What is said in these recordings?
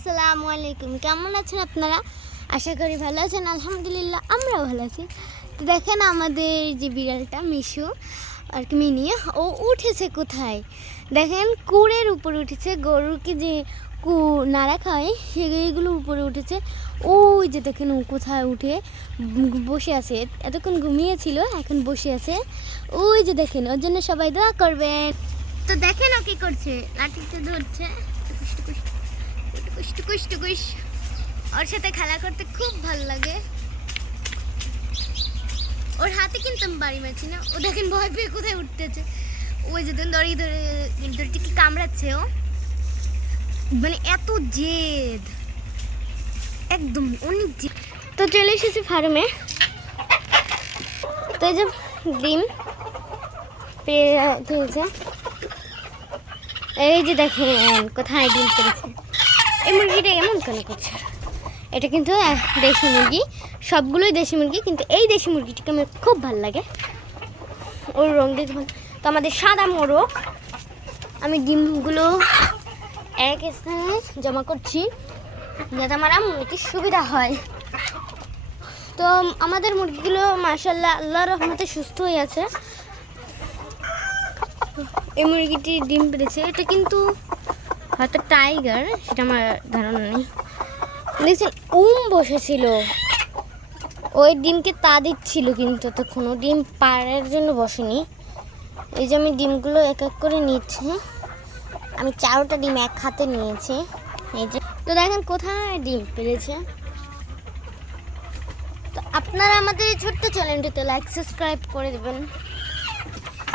আসসালামু আলাইকুম। কেমন আছেন আপনারা? আশা করি ভালো আছেন। আলহামদুলিল্লাহ আমরাও ভালো আছি। তো দেখেন আমাদের যে বিড়ালটা মিশু আর কি মিনি, ও উঠেছে কোথায় দেখেন, কুড়ের উপরে উঠেছে। গরুকে যে নাড়া খায় সেগুলোর উপরে উঠেছে। ওই যে দেখেন ও কোথায় উঠে বসে আছে। এতক্ষণ ঘুমিয়েছিল, এখন বসে আছে। ওই যে দেখেন, ওর জন্য সবাই দোয়া করবেন। তো দেখেন ও কি করছে, লাঠিতে ধরছে। ওর সাথে খেলা করতে খুব ভালো লাগে। ওর হাতে কিন্তু আমি বাড়ি মারছি না। ও দেখেন ভয় পেয়ে কোথায় উঠতেছে। ওই যে দড়ি ধরে কি কামড়াচ্ছে ও, মানে এত জেদ, একদম অনেক জেদ। তো চলে এসেছি ফার্মে। তো এই যে ডিম পেয়ে দিয়েছে। এই যে দেখেন কোথায় ডিম পেয়েছে। এই মুরগিটা এমন কেন করছে? এটা কিন্তু দেশি মুরগি, সবগুলোই দেশি মুরগি, কিন্তু এই দেশি মুরগিটাকে আমার খুব ভালো লাগে। ওর রঙ দেখে তো আমাদের সাদা মোরগ। আমি ডিমগুলো এক স্থানে জমা করছি যাতে আমার আম্মুকে সুবিধা হয়। তো আমাদের মুরগিগুলো মাশাআল্লাহ আল্লাহর রহমতে সুস্থ হয়ে আছে। এই মুরগিটি ডিম পেড়েছে, এটা কিন্তু হয়তো টাইগার, সেটা আমার ধারণা নেই। দেখছেন বসেছিল, ওই ডিমকে তা দিচ্ছিল, কিন্তু তখন ও ডিম পাড়ার জন্য বসেনি। এই যে আমি ডিমগুলো এক এক করে নিচ্ছি। আমি 4টা ডিম এক হাতে নিয়েছি। এই যে তো দেখেন কোথায় ডিম পেড়েছে। তো আপনারা আমাদের এই ছোট্ট চ্যানেলটিতে লাইক সাবস্ক্রাইব করে দেবেন।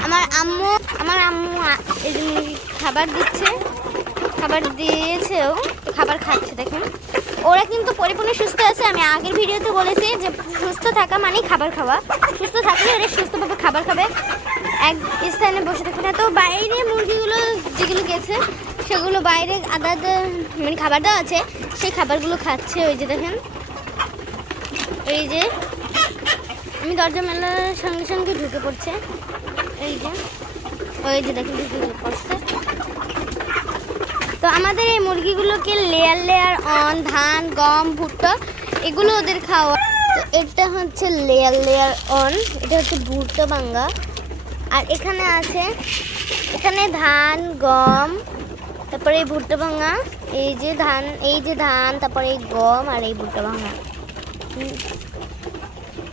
আমার আম্মু এই যে খাবার দিচ্ছে, খাবার দিয়েছেও, খাবার খাচ্ছে। দেখুন ওরা কিন্তু পরিপূর্ণ সুস্থ আছে। আমি আগের ভিডিওতে বলেছি যে সুস্থ থাকা মানে খাবার খাওয়া। সুস্থ থাকলে ওরা সুস্থভাবে খাবার খাবে, এক স্থানে বসে থাকবে না। তো বাইরে মুরগিগুলো যেগুলো গেছে সেগুলো বাইরে মানে খাবার দেওয়া আছে, সেই খাবারগুলো খাচ্ছে। ওই যে দেখেন, এই যে আমি দরজা মেলার সঙ্গে সঙ্গে ঢুকে পড়ছে। এই যে ওই যে দেখেন ঢুকে পড়ছে। তো আমাদের এই মুরগিগুলোকে লেয়ার অন ধান, গম, ভুট্টা এগুলো ওদের খাওয়া। তো এটা হচ্ছে লেয়ার অন, এটা হচ্ছে ভুট্টা ভাঙ্গা। আর এখানে আছে, এখানে ধান, গম, তারপরে এই ভুট্টা ভাঙ্গা, এই যে ধান, তারপরে এই গম আর এই ভুট্টা ভাঙ্গা।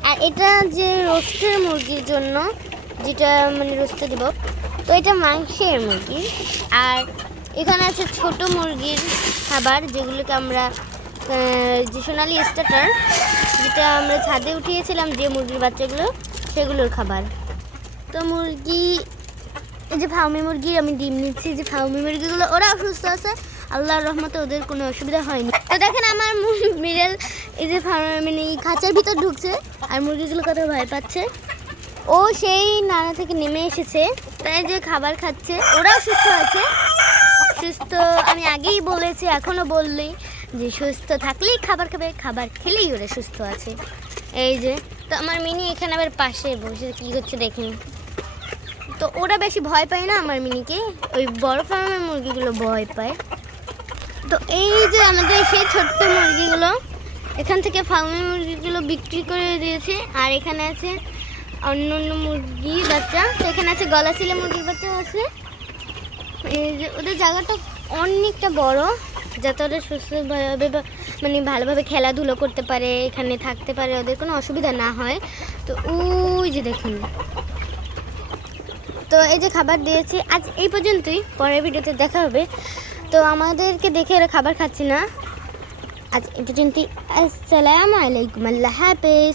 আর এটা যে রোস্টের মুরগির জন্য, যেটা মানে রোস্টে দিব। তো এটা মাংসের মুরগি। আর এখানে আছে ছোট মুরগির খাবার, যেগুলোকে আমরা যে সোনালি স্টার্টার, যেটা আমরা ছাদে উঠিয়েছিলাম যে মুরগির বাচ্চাগুলো, সেগুলোর খাবার। তো মুরগি, এই যে ফার্মি মুরগি আমি ডিম নিচ্ছি। যে ফার্মি মুরগিগুলো ওরা সুস্থ আছে, আল্লাহর রহমতে ওদের কোনো অসুবিধা হয়নি। তো দেখেন আমার বিড়াল এই যে মানে খাঁচার ভিতর ঢুকছে, আর মুরগিগুলো কত ভয় পাচ্ছে। ও সেই নালা থেকে নেমে এসেছে, তাই যে খাবার খাচ্ছে। ওরাও সুস্থ আছে, সুস্থ আমি আগেই বলেছি, এখনও বললেই যে সুস্থ থাকলেই খাবার খাবে, খাবার খেলেই ওরা সুস্থ আছে। এই যে তো আমার মিনি এখানে আবার পাশে বসে কী করছে দেখেন। তো ওরা বেশি ভয় পায় না আমার মিনিকে, ওই বড় ফার্মের মুরগিগুলো ভয় পায়। তো এই যে আমাদের সেই ছোট্ট মুরগিগুলো, এখান থেকে ফার্মের মুরগিগুলো বিক্রি করে দিয়েছে। আর এখানে আছে অন্য মুরগি বাচ্চা। তো এখানে আছে গলাশিলা মুরগির বাচ্চা আছে। এই যে ওদের জায়গাটা অনেকটা বড়, যাতে ওরা সুস্থভাবে মানে ভালোভাবে খেলাধুলো করতে পারে, এখানে থাকতে পারে, ওদের কোনো অসুবিধা না হয়। তো ওই যে দেখুন, তো এই যে খাবার দিয়েছি। আজ এই পর্যন্তই, পরের ভিডিওতে দেখা হবে। তো আমাদেরকে দেখে ওরা খাবার খাচ্ছে না। আজ এই পর্যন্তই। আসসালামু আলাইকুম, আল্লাহ হাফেজ।